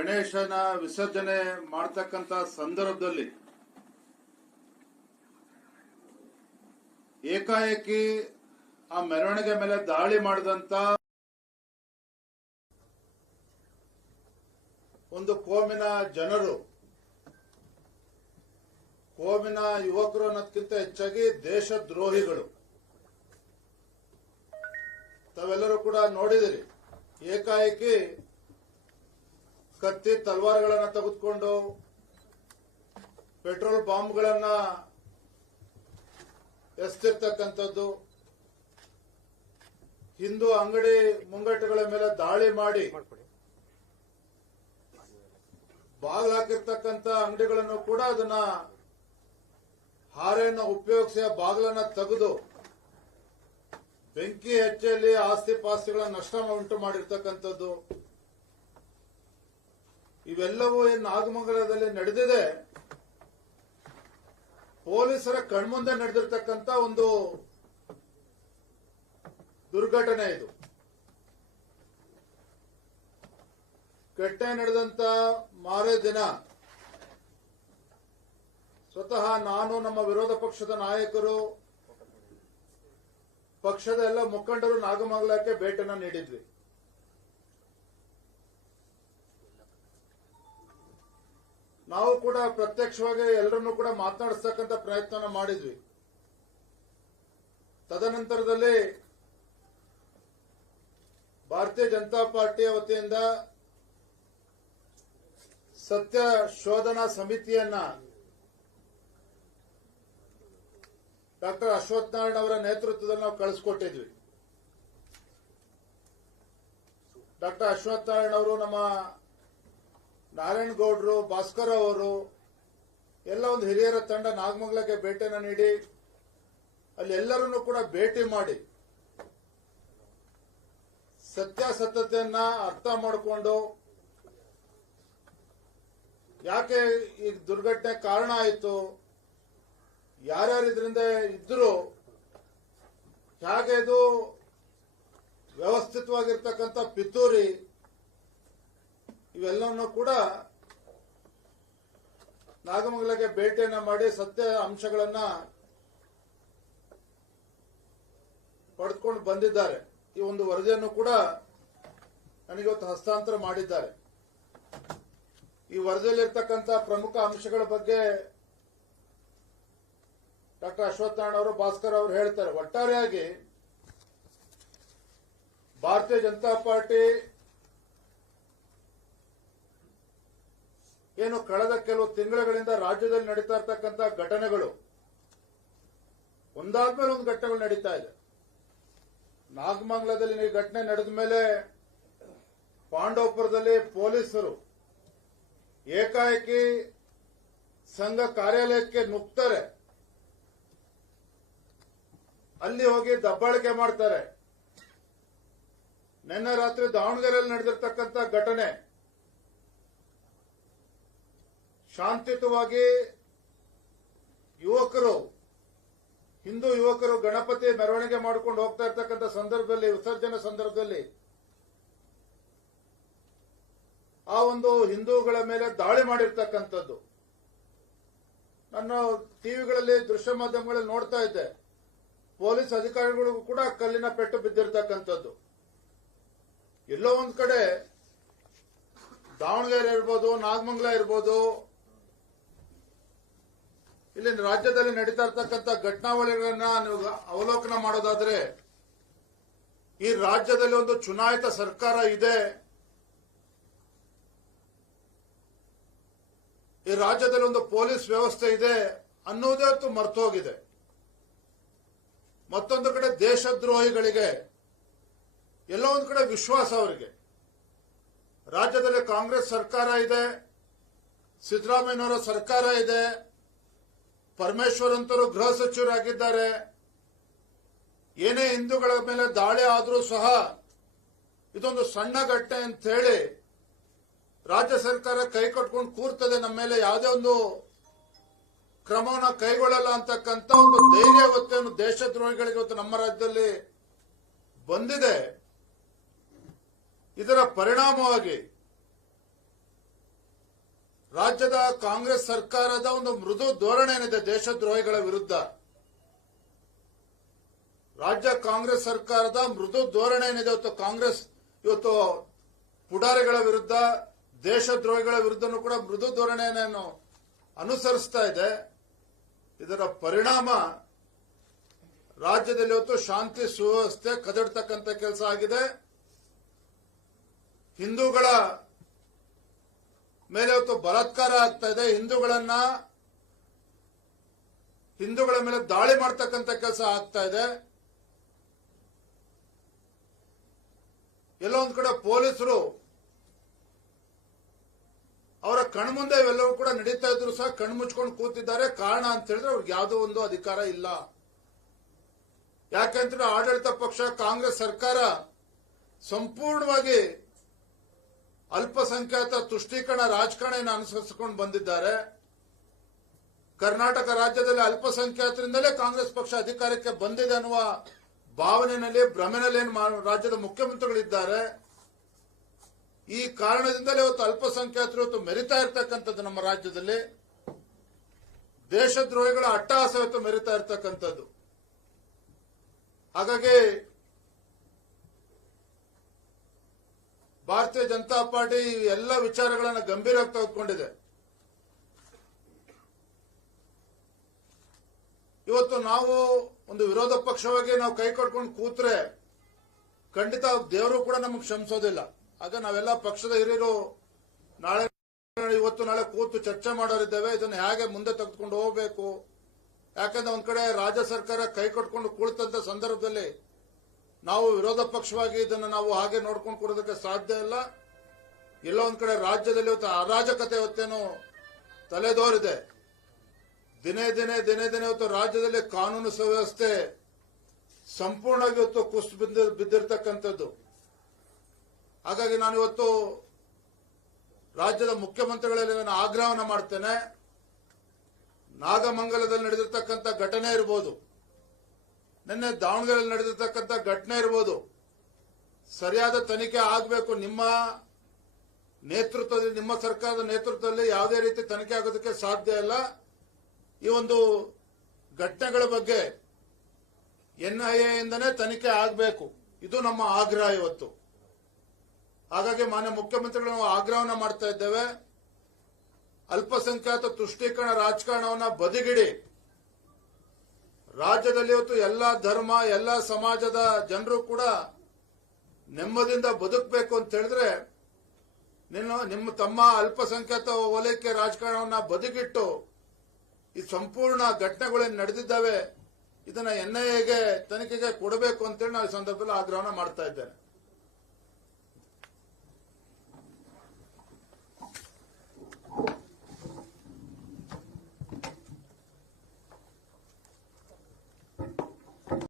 ಗಣೇಶನ ವಿಸರ್ಜನೆ ಮಾಡತಕ್ಕಂತ ಸಂದರ್ಭದಲ್ಲಿ ಏಕಾಏಕಿ ಆ ಮೆರವಣಿಗೆ ಮೇಲೆ ದಾಳಿ ಮಾಡಿದಂತ ಒಂದು ಕೋಮಿನ ಜನರು, ಕೋಮಿನ ಯುವಕರು ಅನ್ನೋದಕ್ಕಿಂತ ಹೆಚ್ಚಾಗಿ ದೇಶದ್ರೋಹಿಗಳು. ತಾವೆಲ್ಲರೂ ಕೂಡ ನೋಡಿದಿರಿ, ಏಕಾಏಕಿ ಕತ್ತಿ ತಲವಾರುಗಳನ್ನ ತೆಗೆದುಕೊಂಡು ಪೆಟ್ರೋಲ್ ಬಾಂಬ್ಗಳನ್ನ ಎಸೆತಿರ್ತಕ್ಕಂಥದ್ದು, ಹಿಂದೂ ಅಂಗಡಿ ಮುಂಗಟ್ಟುಗಳ ಮೇಲೆ ದಾಳಿ ಮಾಡಿ ಬಾಗಿಲು ಹಾಕಿರ್ತಕ್ಕಂಥ ಅಂಗಡಿಗಳನ್ನು ಕೂಡ ಅದನ್ನ ಹಾರೆಯನ್ನು ಉಪಯೋಗಿಸಿ ಬಾಗಿಲನ್ನ ತೆಗೆದು ಬೆಂಕಿ ಹಚ್ಚಲ್ಲಿ ಆಸ್ತಿ ಪಾಸ್ತಿಗಳ ನಷ್ಟ ಉಂಟು ಮಾಡಿರ್ತಕ್ಕಂಥದ್ದು, ಇವೆಲ್ಲವೂ ನಾಗಮಂಗಲದಲ್ಲಿ ನಡೆದಿದೆ. ಪೊಲೀಸರ ಕಣ್ಮುಂದೆ ನಡೆದಿರ್ತಕ್ಕಂಥ ಒಂದು ದುರ್ಘಟನೆ ಇದು. ಘಟನೆ ನಡೆದಂತ ಮಾರೇ ದಿನ ಸ್ವತಃ ನಾನು, ನಮ್ಮ ವಿರೋಧ ಪಕ್ಷದ ನಾಯಕರು, ಪಕ್ಷದ ಎಲ್ಲ ಮುಖಂಡರು ನಾಗಮಂಗಲಕ್ಕೆ ಭೇಟಿಯನ್ನು ನೀಡಿದ್ವಿ. ನಾವು ಕೂಡ ಪ್ರತ್ಯಕ್ಷವಾಗಿ ಎಲ್ಲರನ್ನೂ ಕೂಡ ಮಾತನಾಡಿಸ್ತಕ್ಕಂಥ ಪ್ರಯತ್ನ ಮಾಡಿದ್ವಿ. ತದನಂತರದಲ್ಲಿ ಭಾರತೀಯ ಜನತಾ ಪಾರ್ಟಿಯ ವತಿಯಿಂದ ಸತ್ಯ ಶೋಧನಾ ಸಮಿತಿಯನ್ನ ಡಾಕ್ಟರ್ ಅಶ್ವಥ್ ನಾರಾಯಣ ಅವರ ನೇತೃತ್ವದಲ್ಲಿ ನಾವು ಕಳಿಸಿಕೊಟ್ಟಿದ್ವಿ. ಡಾಕ್ಟರ್ ಅಶ್ವಥ್ ನಾರಾಯಣ ಅವರು, ನಮ್ಮ ನಾರಾಯಣಗೌಡರು, ಭಾಸ್ಕರ್ ಅವರು ಎಲ್ಲ ಒಂದು ಹಿರಿಯರ ತಂಡ ನಾಗಮಂಗಲಕ್ಕೆ ಭೇಟಿಯನ್ನು ನೀಡಿ ಅಲ್ಲಿ ಎಲ್ಲರನ್ನೂ ಕೂಡ ಭೇಟಿ ಮಾಡಿ ಸತ್ಯಾಸತ್ಯತೆಯನ್ನ ಅರ್ಥ ಮಾಡಿಕೊಂಡು ಯಾಕೆ ಈ ದುರ್ಘಟನೆ ಕಾರಣ ಆಯಿತು, ಯಾರ್ಯಾರು ಇದರಿಂದ ಇದ್ರು, ಹೇಗೆ ಇದು ವ್ಯವಸ್ಥಿತವಾಗಿರ್ತಕ್ಕಂಥ ಪಿತೂರಿ, ಇವೆಲ್ಲವನ್ನು ಕೂಡ ನಾಗಮಂಗಲಕ್ಕೆ ಭೇಟಿಯನ್ನ ಮಾಡಿ ಸತ್ಯ ಅಂಶಗಳನ್ನ ಪಡೆದುಕೊಂಡು ಬಂದಿದ್ದಾರೆ. ಈ ಒಂದು ವರದಿಯನ್ನು ಕೂಡ ನನಗಿವತ್ತು ಹಸ್ತಾಂತರ ಮಾಡಿದ್ದಾರೆ. ಈ ವರದಿಯಲ್ಲಿರ್ತಕ್ಕಂಥ ಪ್ರಮುಖ ಅಂಶಗಳ ಬಗ್ಗೆ ಡಾಕ್ಟರ್ ಅಶ್ವಥ್ ನಾರಾಯಣ ಅವರು, ಭಾಸ್ಕರ್ ಅವರು ಹೇಳ್ತಾರೆ. ಒಟ್ಟಾರೆಯಾಗಿ ಭಾರತೀಯ ಜನತಾ ಪಾರ್ಟಿ ಏನು ಕಳೆದ ಕೆಲವು ತಿಂಗಳುಗಳಿಂದ ರಾಜ್ಯದಲ್ಲಿ ನಡೀತಾ ಇರತಕ್ಕಂಥ ಘಟನೆಗಳು ಒಂದಾದ್ಮೇಲೆ ಒಂದು ಘಟನೆಗಳು ನಡೀತಾ ಇದೆ. ನಾಗಮಂಗಲದಲ್ಲಿ ಈ ಘಟನೆ ನಡೆದ ಮೇಲೆ ಪಾಂಡವಪುರದಲ್ಲಿ ಪೊಲೀಸರು ಏಕಾಏಕಿ ಸಂಘ ಕಾರ್ಯಾಲಯಕ್ಕೆ ನುಗ್ತಾರೆ, ಅಲ್ಲಿ ಹೋಗಿ ದಬ್ಬಾಳಿಕೆ ಮಾಡ್ತಾರೆ. ನಿನ್ನೆ ರಾತ್ರಿ ದಾವಣಗೆರೆಯಲ್ಲಿ ನಡೆದಿರ್ತಕ್ಕಂಥ ಘಟನೆ, ಶಾಂತಿಯುತವಾಗಿ ಯುವಕರು, ಹಿಂದೂ ಯುವಕರು ಗಣಪತಿ ಮೆರವಣಿಗೆ ಮಾಡಿಕೊಂಡು ಹೋಗ್ತಾ ಇರ್ತಕ್ಕಂಥ ಸಂದರ್ಭದಲ್ಲಿ, ವಿಸರ್ಜನೆ ಸಂದರ್ಭದಲ್ಲಿ ಆ ಒಂದು ಹಿಂದೂಗಳ ಮೇಲೆ ದಾಳಿ ಮಾಡಿರ್ತಕ್ಕಂಥದ್ದು ನಾನು ಟಿವಿಗಳಲ್ಲಿ, ದೃಶ್ಯ ಮಾಧ್ಯಮಗಳಲ್ಲಿ ನೋಡ್ತಾ ಇದ್ದೆ. ಪೊಲೀಸ್ ಅಧಿಕಾರಿಗಳಿಗೂ ಕೂಡ ಕಲ್ಲಿನ ಪೆಟ್ಟು ಬಿದ್ದಿರ್ತಕ್ಕಂಥದ್ದು. ಎಲ್ಲೋ ಒಂದ್ ಕಡೆ ದಾವಣಗೆರೆ ಇರ್ಬೋದು, ನಾಗಮಂಗಲ ಇರ್ಬೋದು, ಇಲ್ಲಿ ರಾಜ್ಯದಲ್ಲಿ ನಡೀತಾ ಇರ್ತಕ್ಕಂಥ ಘಟನಾವಳಿಗಳನ್ನ ನೀವು ಅವಲೋಕನ ಮಾಡೋದಾದ್ರೆ, ಈ ರಾಜ್ಯದಲ್ಲಿ ಒಂದು ಚುನಾಯಿತ ಸರ್ಕಾರ ಇದೆ, ಈ ರಾಜ್ಯದಲ್ಲಿ ಒಂದು ಪೊಲೀಸ್ ವ್ಯವಸ್ಥೆ ಇದೆ ಅನ್ನೋದೇ ಹೊತ್ತು ಮರ್ತೋಗಿದೆ. ಮತ್ತೊಂದು ಕಡೆ ದೇಶದ್ರೋಹಿಗಳಿಗೆ ಎಲ್ಲೋ ಒಂದು ಕಡೆ ವಿಶ್ವಾಸ ಅವರಿಗೆ. ರಾಜ್ಯದಲ್ಲಿ ಕಾಂಗ್ರೆಸ್ ಸರ್ಕಾರ ಇದೆ, ಸಿದ್ದರಾಮಯ್ಯನವರ ಸರ್ಕಾರ ಇದೆ, ಪರಮೇಶ್ವರ್ ಅಂತವರು ಗೃಹ ಸಚಿವರಾಗಿದ್ದಾರೆ. ಏನೇ ಹಿಂದೂಗಳ ಮೇಲೆ ದಾಳಿ ಆದರೂ ಸಹ ಇದೊಂದು ಸಣ್ಣ ಘಟನೆ ಅಂತ ಹೇಳಿ ರಾಜ್ಯ ಸರ್ಕಾರ ಕೈ ಕಟ್ಕೊಂಡು ಕೂರ್ತದೆ, ನಮ್ಮ ಮೇಲೆ ಯಾವುದೇ ಒಂದು ಕ್ರಮವನ್ನು ಕೈಗೊಳ್ಳಲ್ಲ ಅಂತಕ್ಕಂಥ ಒಂದು ಧೈರ್ಯ ಇವತ್ತೇನು ದೇಶದ್ರೋಹಿಗಳಿಗೆ ಇವತ್ತು ನಮ್ಮ ರಾಜ್ಯದಲ್ಲಿ ಬಂದಿದೆ. ಇದರ ಪರಿಣಾಮವಾಗಿ ರಾಜ್ಯದ ಕಾಂಗ್ರೆಸ್ ಸರ್ಕಾರದ ಒಂದು ಮೃದು ಧೋರಣೆ ಏನಿದೆ ದೇಶದ್ರೋಹಿಗಳ ವಿರುದ್ಧ, ರಾಜ್ಯ ಕಾಂಗ್ರೆಸ್ ಸರ್ಕಾರದ ಮೃದು ಧೋರಣೆ ಏನಿದೆ ಇವತ್ತು ಪುಡಾರಿಗಳ ವಿರುದ್ಧ, ದೇಶದ್ರೋಹಿಗಳ ವಿರುದ್ಧನೂ ಕೂಡ ಮೃದು ಧೋರಣೆಯನ್ನು ಅನುಸರಿಸ್ತಾ ಇದೆ. ಇದರ ಪರಿಣಾಮ ರಾಜ್ಯದಲ್ಲಿ ಇವತ್ತು ಶಾಂತಿ ಸುವ್ಯವಸ್ಥೆ ಕದಡ್ತಕ್ಕಂಥ ಕೆಲಸ ಆಗಿದೆ. ಹಿಂದೂಗಳ ಮೇಲೆ ಇವತ್ತು ಬಲಾತ್ಕಾರ ಆಗ್ತಾ ಇದೆ. ಹಿಂದೂಗಳ ಮೇಲೆ ದಾಳಿ ಮಾಡ್ತಕ್ಕಂಥ ಕೆಲಸ ಆಗ್ತಾ ಇದೆ. ಎಲ್ಲೋ ಒಂದ್ ಕಡೆ ಪೊಲೀಸರು ಅವರ ಕಣ್ಮುಂದೆ ಇವೆಲ್ಲವೂ ಕೂಡ ನಡೀತಾ ಇದ್ರು ಸಹ ಕಣ್ಣು ಮುಚ್ಕೊಂಡು ಕೂತಿದ್ದಾರೆ. ಕಾರಣ ಅಂತ ಹೇಳಿದ್ರೆ ಅವ್ರಿಗೆ ಯಾವುದೋ ಒಂದು ಅಧಿಕಾರ ಇಲ್ಲ. ಯಾಕೆಂದ್ರೆ ಆಡಳಿತ ಪಕ್ಷ ಕಾಂಗ್ರೆಸ್ ಸರ್ಕಾರ ಸಂಪೂರ್ಣವಾಗಿ ಅಲ್ಪಸಂಖ್ಯಾತ ತುಷ್ಟೀಕರಣ ರಾಜಕಾರಣ ಅನುಸರಿಸಿಕೊಂಡು ಬಂದಿದ್ದಾರೆ. ಕರ್ನಾಟಕ ರಾಜ್ಯದಲ್ಲಿ ಅಲ್ಪಸಂಖ್ಯಾತರಿಂದಲೇ ಕಾಂಗ್ರೆಸ್ ಪಕ್ಷ ಅಧಿಕಾರಕ್ಕೆ ಬಂದಿದೆ ಅನ್ನುವ ಭಾವನೆಯಲ್ಲಿ ಭ್ರಮೆನಲ್ಲಿ ರಾಜ್ಯದ ಮುಖ್ಯಮಂತ್ರಿಗಳಿದ್ದಾರೆ. ಈ ಕಾರಣದಿಂದಲೇ ಇವತ್ತು ಅಲ್ಪಸಂಖ್ಯಾತರು ಇವತ್ತು ಮೆರಿತಾ ಇರ್ತಕ್ಕಂಥದ್ದು ನಮ್ಮ ರಾಜ್ಯದಲ್ಲಿ. ದೇಶದ್ರೋಹಿಗಳ ಅಟ್ಟಹಾಸ ಇವತ್ತು ಮೆರಿತಾ ಇರ್ತಕ್ಕಂಥದ್ದು. ಹಾಗಾಗಿ ಭಾರತೀಯ ಜನತಾ ಪಾರ್ಟಿ ಎಲ್ಲ ವಿಚಾರಗಳನ್ನು ಗಂಭೀರವಾಗಿ ತೆಗೆದುಕೊಂಡಿದೆ. ಇವತ್ತು ನಾವು ಒಂದು ವಿರೋಧ ಪಕ್ಷವಾಗಿ ನಾವು ಕೈ ಕಟ್ಕೊಂಡು ಕೂತ್ರೆ ಖಂಡಿತ ದೇವರು ಕೂಡ ನಮಗೆ ಕ್ಷಮಿಸೋದಿಲ್ಲ. ಆಗ ನಾವೆಲ್ಲ ಪಕ್ಷದ ಹಿರಿಯರು ಇವತ್ತು ನಾಳೆ ಕೂತು ಚರ್ಚೆ ಮಾಡೋರಿದ್ದೇವೆ. ಇದನ್ನು ಹೇಗೆ ಮುಂದೆ ತೆಗೆದುಕೊಂಡು ಹೋಗಬೇಕು. ಯಾಕಂದ್ರೆ ಒಂದ್ ಕಡೆ ರಾಜ್ಯ ಸರ್ಕಾರ ಕೈ ಕಟ್ಕೊಂಡು ಕುಳಿತಂತ ಸಂದರ್ಭದಲ್ಲಿ ನಾವು ವಿರೋಧ ಪಕ್ಷವಾಗಿ ಇದನ್ನು ನಾವು ಹಾಗೆ ನೋಡ್ಕೊಂಡು ಕೊಡೋದಕ್ಕೆ ಸಾಧ್ಯ ಇಲ್ಲ. ಎಲ್ಲೋ ಒಂದ್ ಕಡೆ ರಾಜ್ಯದಲ್ಲಿ ಇವತ್ತು ಅರಾಜಕತೆ ಇವತ್ತೇನು ತಲೆದೋರಿದೆ. ದಿನೇ ದಿನೇ ಇವತ್ತು ರಾಜ್ಯದಲ್ಲಿ ಕಾನೂನು ಸುವ್ಯವಸ್ಥೆ ಸಂಪೂರ್ಣವಾಗಿ ಇವತ್ತು ಕುಸಿದು ಬಿದ್ದಿರ್ತಕ್ಕಂಥದ್ದು. ಹಾಗಾಗಿ ನಾನು ಇವತ್ತು ರಾಜ್ಯದ ಮುಖ್ಯಮಂತ್ರಿಗಳಲ್ಲಿ ನಾನು ಆಗ್ರಹವನ್ನು ಮಾಡ್ತೇನೆ. ನಾಗಮಂಗಲದಲ್ಲಿ ನಡೆದಿರ್ತಕ್ಕಂಥ ಘಟನೆ ಇರಬಹುದು, ನಿನ್ನೆ ದಾವಣಗೆರೆಯಲ್ಲಿ ನಡೆದಿರ್ತಕ್ಕಂಥ ಘಟನೆ ಇರಬಹುದು, ಸರಿಯಾದ ತನಿಖೆ ಆಗಬೇಕು. ನಿಮ್ಮ ನೇತೃತ್ವದಲ್ಲಿ, ನಿಮ್ಮ ಸರ್ಕಾರದ ನೇತೃತ್ವದಲ್ಲಿ ಯಾವುದೇ ರೀತಿ ತನಿಖೆ ಆಗೋದಕ್ಕೆ ಸಾಧ್ಯ ಇಲ್ಲ. ಈ ಒಂದು ಘಟನೆಗಳ ಬಗ್ಗೆ NIA ಇಂದನೇ ತನಿಖೆ ಆಗಬೇಕು. ಇದು ನಮ್ಮ ಆಗ್ರಹ ಇವತ್ತು. ಹಾಗಾಗಿ ಮಾನ್ಯ ಮುಖ್ಯಮಂತ್ರಿಗಳು ನಾವು ಆಗ್ರಹವನ್ನು ಮಾಡ್ತಾ ಇದ್ದೇವೆ. ಅಲ್ಪಸಂಖ್ಯಾತ ತುಷ್ಟೀಕರಣ ರಾಜಕಾರಣವನ್ನ ಬದಿಗಿಡಿ. ರಾಜ್ಯದಲ್ಲಿ ಇವತ್ತು ಎಲ್ಲ ಧರ್ಮ, ಎಲ್ಲ ಸಮಾಜದ ಜನರು ಕೂಡ ನೆಮ್ಮದಿಯಿಂದ ಬದುಕಬೇಕು ಅಂತ ಹೇಳಿದ್ರೆ ನಿಮ್ಮ ತಮ್ಮ ಅಲ್ಪಸಂಖ್ಯಾತ ವಲಯಕ್ಕೆ ರಾಜಕಾರಣವನ್ನ ಬದಿಗಿಟ್ಟು ಈ ಸಂಪೂರ್ಣ ಘಟನೆಗಳೇನು ನಡೆದಿದ್ದಾವೆ ಇದನ್ನ NIAಗೆ ತನಿಖೆಗೆ ಕೊಡಬೇಕು ಅಂತೇಳಿ ನಾನು ಈ ಸಂದರ್ಭದಲ್ಲಿ ಆಗ್ರಹವನ್ನು ಮಾಡ್ತಾ ಇದ್ದೇನೆ.